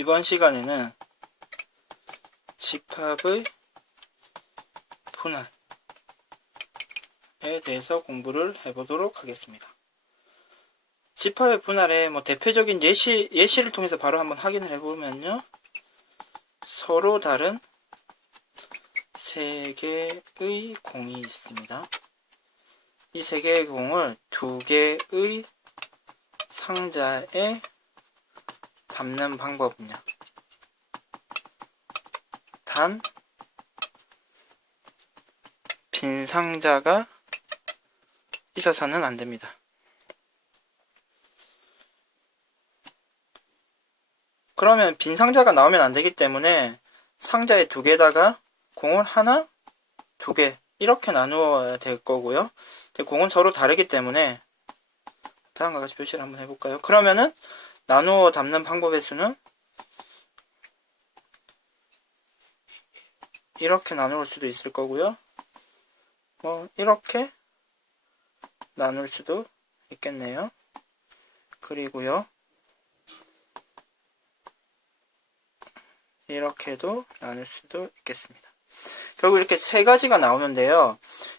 이번 시간에는 집합의 분할에 대해서 공부를 해보도록 하겠습니다. 집합의 분할의 뭐 대표적인 예시, 예시를 통해서 바로 한번 확인을 해보면요. 서로 다른 세 개의 공이 있습니다. 이 세 개의 공을 두 개의 상자에 담는 방법은요. 단, 빈 상자가 있어서는 안 됩니다. 그러면 빈 상자가 나오면 안 되기 때문에 상자에 두 개다가 공을 하나, 두 개, 이렇게 나누어야 될 거고요. 공은 서로 다르기 때문에 다음과 같이 표시를 한번 해볼까요? 그러면은 나누어 담는 방법의 수는 이렇게 나눌 수도 있을 거고요. 뭐 이렇게 나눌 수도 있겠네요. 그리고요. 이렇게도 나눌 수도 있겠습니다. 결국 이렇게 세 가지가 나오는데요.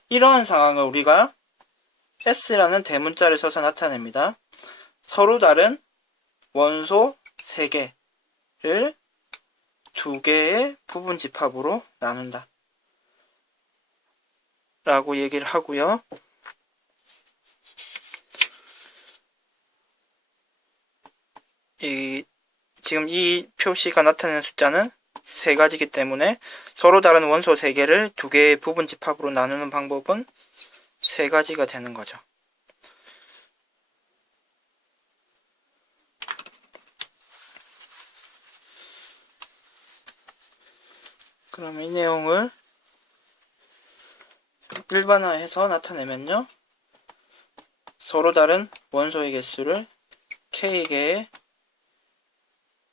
이러한 상황을 우리가 S라는 대문자를 써서 나타냅니다. 서로 다른 원소 3개를 두 개의 부분 집합으로 나눈다. 라고 얘기를 하고요. 이, 지금 이 표시가 나타내는 숫자는 세 가지이기 때문에 서로 다른 원소 3개를 두 개의 부분 집합으로 나누는 방법은 세 가지가 되는 거죠. 그러면 이 내용을 일반화해서 나타내면요. 서로 다른 원소의 개수를 K개의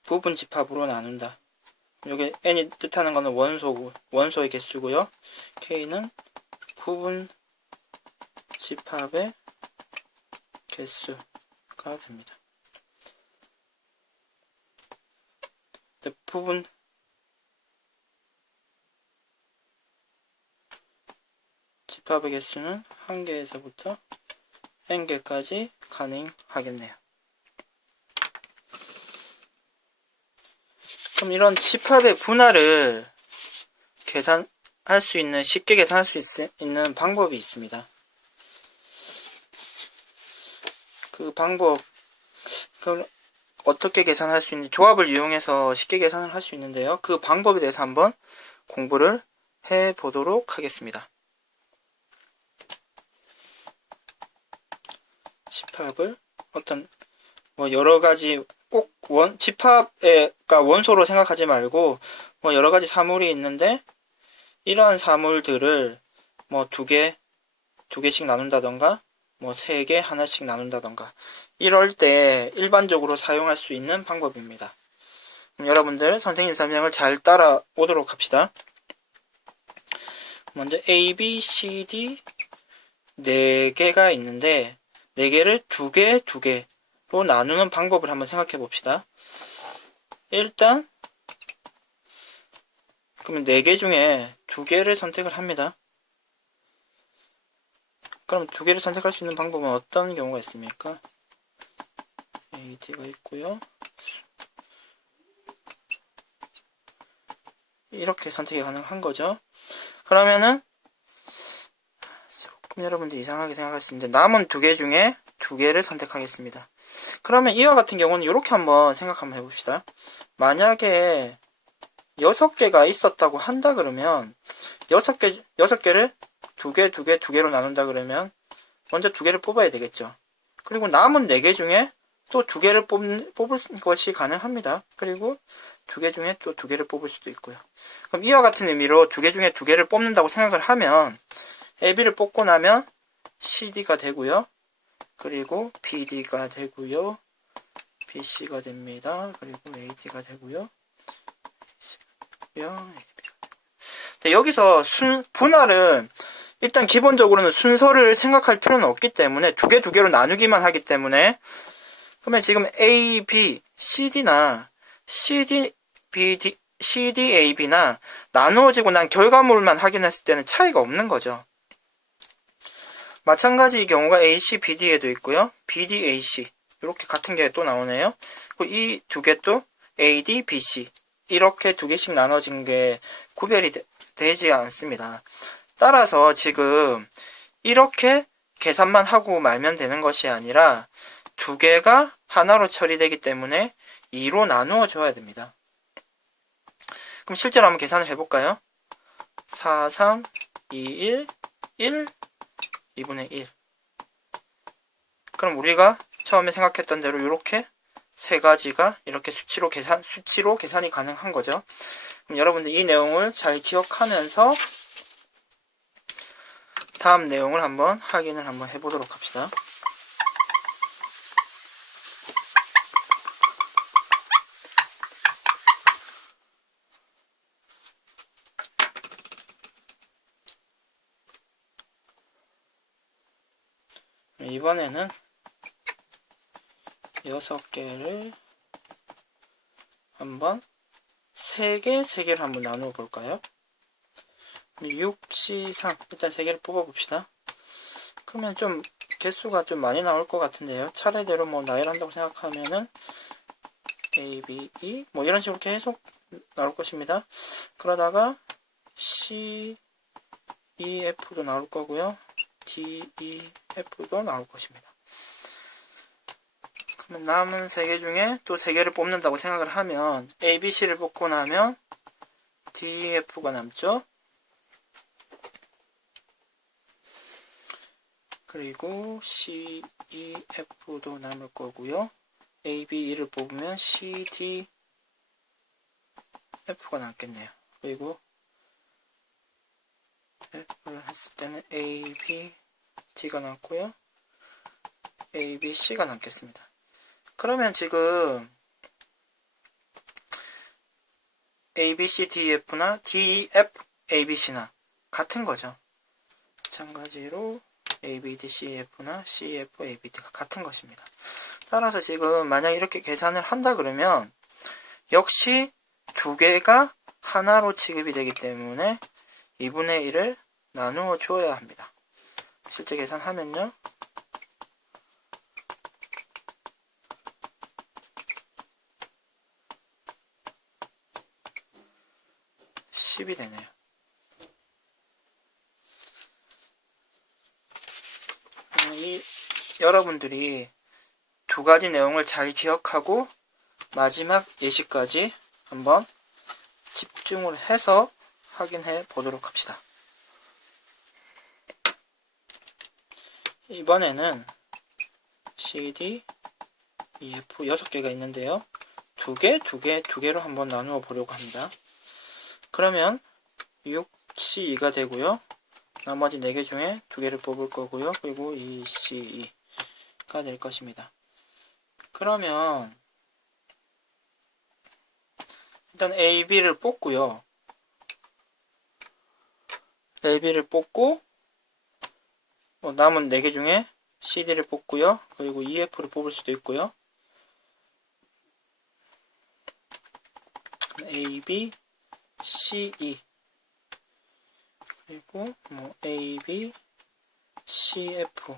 부분 집합으로 나눈다. 여기 n이 뜻하는 것은 원소고 원소의 개수고요. K는 부분 집합의 개수가 됩니다. 네, 부분 집합의 개수는 한 개에서부터 n 개까지 가능하겠네요. 그럼 이런 집합의 분할을 계산할 수 있는 쉽게 계산할 수 있, 있는 방법이 있습니다. 그 방법 그걸 어떻게 계산할 수 있는지 조합을 이용해서 쉽게 계산을 할 수 있는데요. 그 방법에 대해서 한번 공부를 해 보도록 하겠습니다. 집합을 어떤 뭐 여러 가지 꼭 원 집합에가 원소로 생각하지 말고 뭐 여러 가지 사물이 있는데 이러한 사물들을 뭐 두 개, 두 개씩 나눈다던가 뭐 세 개 하나씩 나눈다던가 이럴 때 일반적으로 사용할 수 있는 방법입니다. 여러분들 선생님 설명을 잘 따라오도록 합시다. 먼저 A, B, C, D 네 개가 있는데 네 개를 두 개, 두 개로 나누는 방법을 한번 생각해 봅시다. 일단 그러면 네개 중에 두 개를 선택을 합니다. 그럼 두 개를 선택할 수 있는 방법은 어떤 경우가 있습니까? AD가 있고요. 이렇게 선택이 가능한 거죠. 그러면은 조금 여러분들 이상하게 생각할 수 있는데 남은 두 개 중에 두 개를 선택하겠습니다. 그러면 이와 같은 경우는 이렇게 한번 생각 한번 해봅시다. 만약에 여섯 개가 있었다고 한다 그러면 여섯 개 여섯 개를 두 개, 두 개, 두 개로 나눈다 그러면 먼저 두 개를 뽑아야 되겠죠. 그리고 남은 네 개 중에 또 두 개를 뽑, 뽑을 것이 가능합니다. 그리고 두 개 중에 또 두 개를 뽑을 수도 있고요. 그럼 이와 같은 의미로 두 개 중에 두 개를 뽑는다고 생각을 하면 AB를 뽑고 나면 CD가 되고요. 그리고 BD가 되고요. BC가 됩니다. 그리고 AD가 되고요. 네, 여기서 순, 분할은 일단 기본적으로는 순서를 생각할 필요는 없기 때문에 두 개 두 개로 나누기만 하기 때문에 그러면 지금 A, B, C, D나 CD, BD, CDAB나 나누어지고 난 결과물만 확인했을 때는 차이가 없는 거죠. 마찬가지 이 경우가 AC, BD에도 있고요. BD, AC 이렇게 같은 게 또 나오네요. 이 두 개 또 AD, BC 이렇게 두 개씩 나눠진 게 구별이 되, 지 않습니다. 따라서 지금 이렇게 계산만 하고 말면 되는 것이 아니라 두 개가 하나로 처리되기 때문에 2로 나누어 줘야 됩니다. 그럼 실제로 한번 계산을 해볼까요? 4, 3, 2, 1, 1, 2분의 1. 그럼 우리가 처음에 생각했던 대로 이렇게 세 가지가 이렇게 수치로 계산, 수치로 계산이 가능한 거죠. 그럼 여러분들 이 내용을 잘 기억하면서 다음 내용을 한번 확인을 한번 해보도록 합시다. 이번에는 여섯 개를 한번 세 개, 세 개를 한번 나누어 볼까요? 6, C, 3 일단 세 개를 뽑아 봅시다. 그러면 좀 개수가 좀 많이 나올 것 같은데요. 차례대로 뭐 나열한다고 생각하면은 A, B, E 뭐 이런 식으로 계속 나올 것입니다. 그러다가 C, E, F도 나올 거고요. D, E, F도 나올 것입니다. 그러면 남은 세개 중에 또세 개를 뽑는다고 생각을 하면 A, B, C를 뽑고 나면 D, E, F가 남죠. 그리고 C, E, F도 남을 거고요. A, B, E를 뽑으면 C, D, F가 남겠네요. 그리고 F를 했을 때는 A, B, D가 남고요. A, B, C가 남겠습니다. 그러면 지금 A, B, C, D, F나 D, E, F, A, B, C나 같은 거죠. 마찬가지로 A, B, D, C, F나 C, F, A, B, D가 같은 것입니다. 따라서 지금 만약 이렇게 계산을 한다 그러면 역시 두 개가 하나로 취급이 되기 때문에 2분의 1을 나누어 줘야 합니다. 실제 계산하면요. 10이 되네요. 이 여러분들이 두 가지 내용을 잘 기억하고 마지막 예시까지 한번 집중을 해서 확인해 보도록 합시다. 이번에는 CD, EF 6개가 있는데요. 두 개, 두 개, 두 개로 한번 나누어 보려고 합니다. 그러면 6C2가 되고요. 나머지 4개 중에 두 개를 뽑을 거고요. 그리고 2C2가 될 것입니다. 그러면 일단 A, B를 뽑고요. A, B를 뽑고 뭐 남은 4개 중에 CD를 뽑고요. 그리고 EF를 뽑을 수도 있고요. A, B, C, E 그리고 뭐 A, B, C, F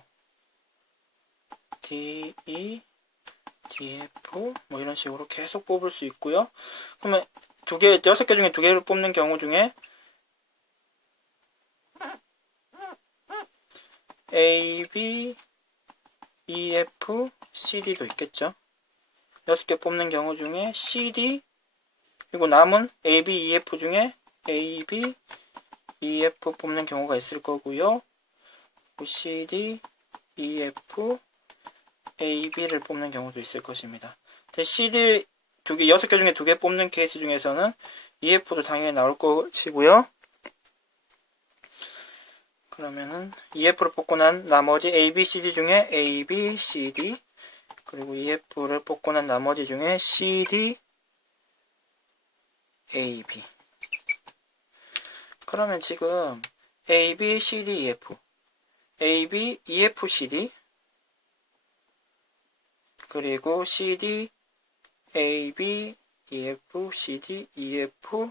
D, E, D, F 뭐 이런 식으로 계속 뽑을 수 있고요. 그러면 두 개, 여섯 개 중에 두 개를 뽑는 경우 중에 A, B, E, F, C, D도 있겠죠. 여섯 개 뽑는 경우 중에 C, D, 그리고 남은 A, B, E, F 중에 A, B, E, F 뽑는 경우가 있을 거고요. C, D, E, F, A, B를 뽑는 경우도 있을 것입니다. C, D 두 개, 여섯 개 중에 두 개 뽑는 케이스 중에서는 E, F도 당연히 나올 것이고요. 그러면은 EF를 뽑고 난 나머지 A, B, C, D 중에 A, B, C, D 그리고 EF를 뽑고 난 나머지 중에 C, D, A, B 그러면 지금 A, B, C, D, E, F A, B, E, F, C, D 그리고 C, D, A, B, EF, CD, EF,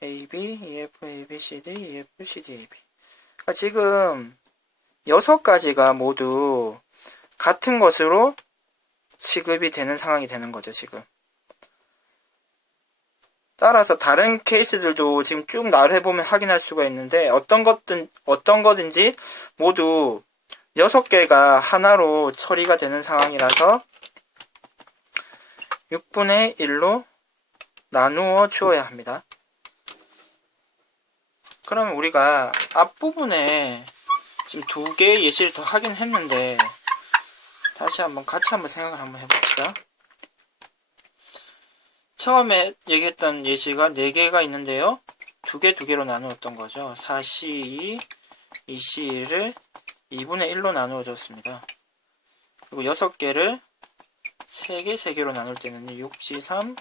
AB, EF, AB, CD, EF, CD, AB. 그러니까 지금 여섯 가지가 모두 같은 것으로 취급이 되는 상황이 되는 거죠, 지금. 따라서 다른 케이스들도 지금 쭉 나열해보면 확인할 수가 있는데 어떤 것든, 어떤 거든지 모두 여섯 개가 하나로 처리가 되는 상황이라서 6분의 1로 나누어 주어야 합니다. 그러면 우리가 앞부분에 지금 두 개의 예시를 더 하긴 했는데 다시 한번 같이 한번 생각을 한번 해봅시다. 처음에 얘기했던 예시가 4개가 있는데요. 두 개, 두 개로 나누었던 거죠. 4C2, 2C1을 2분의 1로 나누어 줬습니다. 그리고 6개를 3개, 3개로 나눌 때는 6C3,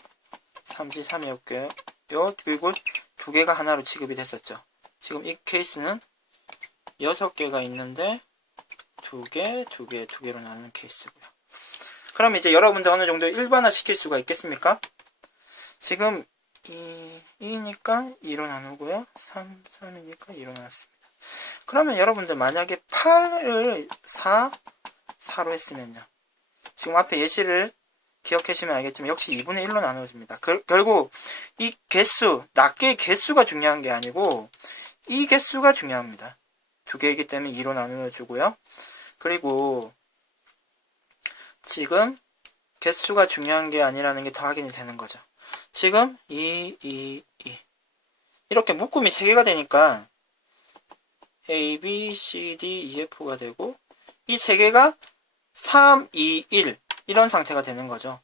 3C3이었고요. 그리고 두 개가 하나로 취급이 됐었죠. 지금 이 케이스는 6개가 있는데 두 개, 두 개, 두 개로 나누는 케이스고요. 그럼 이제 여러분들 어느 정도 일반화 시킬 수가 있겠습니까? 지금 2, 2니까 2로 나누고요. 3, 3이니까 2로 나눴습니다. 그러면 여러분들 만약에 8을 4, 4로 했으면요. 지금 앞에 예시를 기억하시면 알겠지만 역시 2분의 1로 나누어집니다. 그, 결국 이 개수, 낱개의 개수가 중요한 게 아니고 이 개수가 중요합니다. 두 개이기 때문에 2로 나누어 주고요. 그리고 지금 개수가 중요한 게 아니라는 게더 확인이 되는 거죠. 지금 2, 2, 2 이렇게 묶음이 3개가 되니까 A, B, C, D, E, F가 되고 이 3개가 3, 2, 1 이런 상태가 되는 거죠.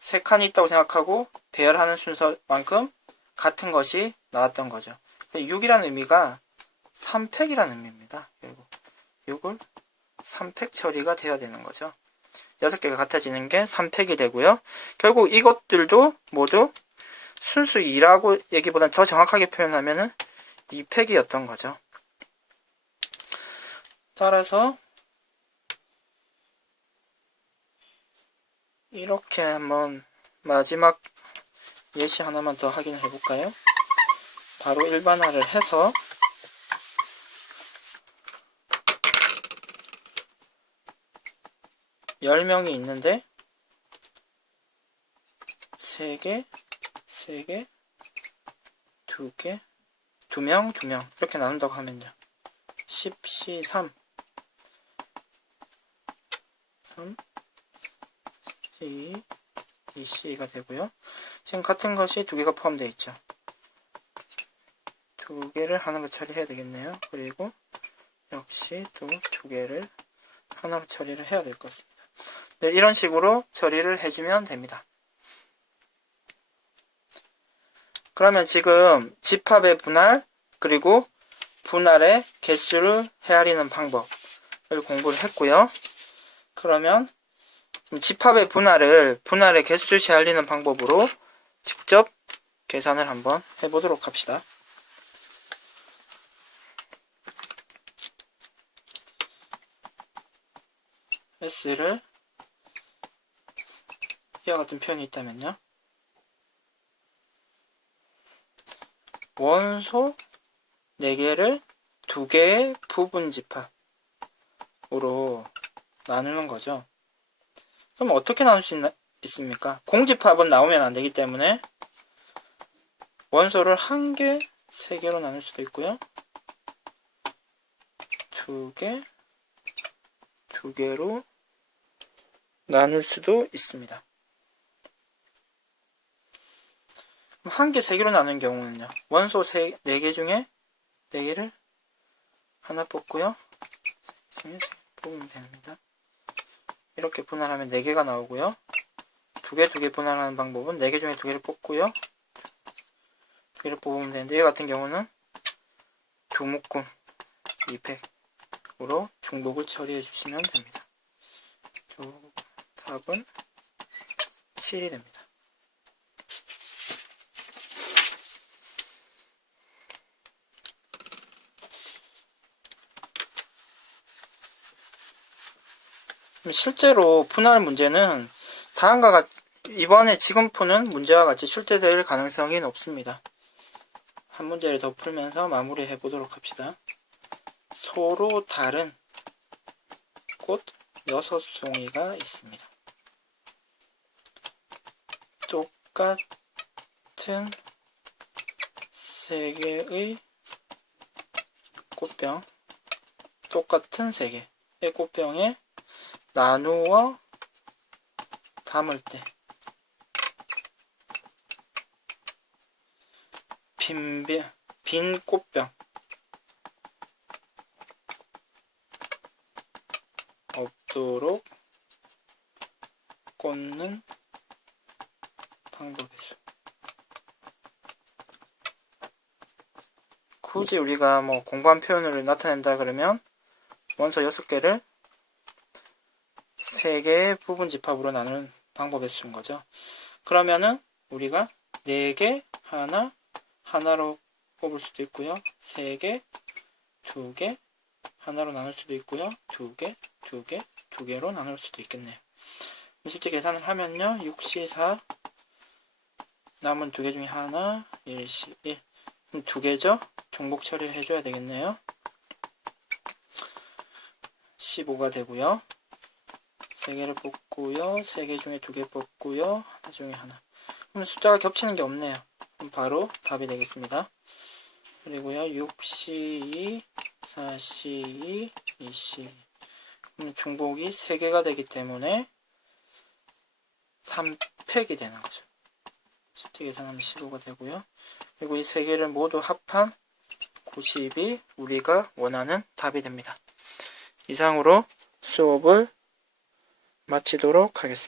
세 칸이 있다고 생각하고 배열하는 순서만큼 같은 것이 나왔던 거죠. 6이라는 의미가 3팩이라는 의미입니다. 그리고 6을 3팩 처리가 되어야 되는 거죠. 6개가 같아지는 게 3팩이 되고요. 결국 이것들도 모두 순수 2라고 얘기보다는 더 정확하게 표현하면 은 2팩이었던 거죠. 따라서 이렇게 한번 마지막 예시 하나만 더 확인해 볼까요? 바로 일반화를 해서 열 명이 있는데 세 개, 세 개, 두 개, 두 명, 두명 이렇게 나눈다고 하면요. 10C 3 3 C 2C가 되고요. 지금 같은 것이 두 개가 포함되어 있죠. 두 개를 하나로 처리해야 되겠네요. 그리고 역시 또 두 개를 하나로 처리를 해야 될 것 같습니다. 네, 이런 식으로 처리를 해주면 됩니다. 그러면 지금 집합의 분할 그리고 분할의 개수를 헤아리는 방법을 공부를 했고요. 그러면 집합의 분할을 분할의 개수를 헤아리는 방법으로 직접 계산을 한번 해보도록 합시다. S를 이와 같은 표현이 있다면요. 원소 4개를 2개의 부분 집합으로 나누는 거죠. 그럼 어떻게 나눌 수 있나, 있습니까? 공집합은 나오면 안 되기 때문에 원소를 한 개, 세 개로 나눌 수도 있고요. 두 개, 두 개로 나눌 수도 있습니다. 한 개, 세 개로 나눈 경우는요. 원소 세, 네개 중에 네 개를 하나 뽑고요. 뽑으면 됩니다. 이렇게 분할하면 네 개가 나오고요. 두 개, 두개 분할하는 방법은 네개 중에 두 개를 뽑고요. 두 개를 뽑으면 되는데, 이 같은 경우는 두 묶음 2팩으로 중복을 처리해 주시면 됩니다. 답은 7이 됩니다. 실제로 분할 문제는 다음과 같, 이번에 지금 푸는 문제와 같이 출제될 가능성이 높습니다. 한 문제를 더 풀면서 마무리해 보도록 합시다. 서로 다른 꽃 여섯 송이가 있습니다. 똑같은 세 개의 꽃병, 똑같은 세 개의 꽃병에 나누어 담을 때 빈, 빈- 빈 꽃병 없도록 꽂는 방법이죠. 굳이 우리가 뭐 공부한 표현을 나타낸다 그러면 원서 6개를 3개의 부분 집합으로 나누는 방법에 쓰는 거죠. 그러면은 우리가 4개, 하나, 하나로 꼽을 수도 있고요. 3개, 2개, 하나로 나눌 수도 있고요. 2개, 2개, 2개로 나눌 수도 있겠네요. 실제 계산을 하면요. 6시 4 남은 두 개 중에 하나, 1시 1. 두 개죠? 종목 처리를 해줘야 되겠네요. 15가 되고요. 세 개를 뽑고요. 세 개 중에 두 개 뽑고요. 하나 중에 하나. 그럼 숫자가 겹치는 게 없네요. 그럼 바로 답이 되겠습니다. 그리고요. 6C2, 4C2, 2C2. 그럼 중복이 3개가 되기 때문에 3팩이 되는 거죠. 실제 계산하면 15가 되고요. 그리고 이 세 개를 모두 합한 90이 우리가 원하는 답이 됩니다. 이상으로 수업을 마치도록 하겠습니다.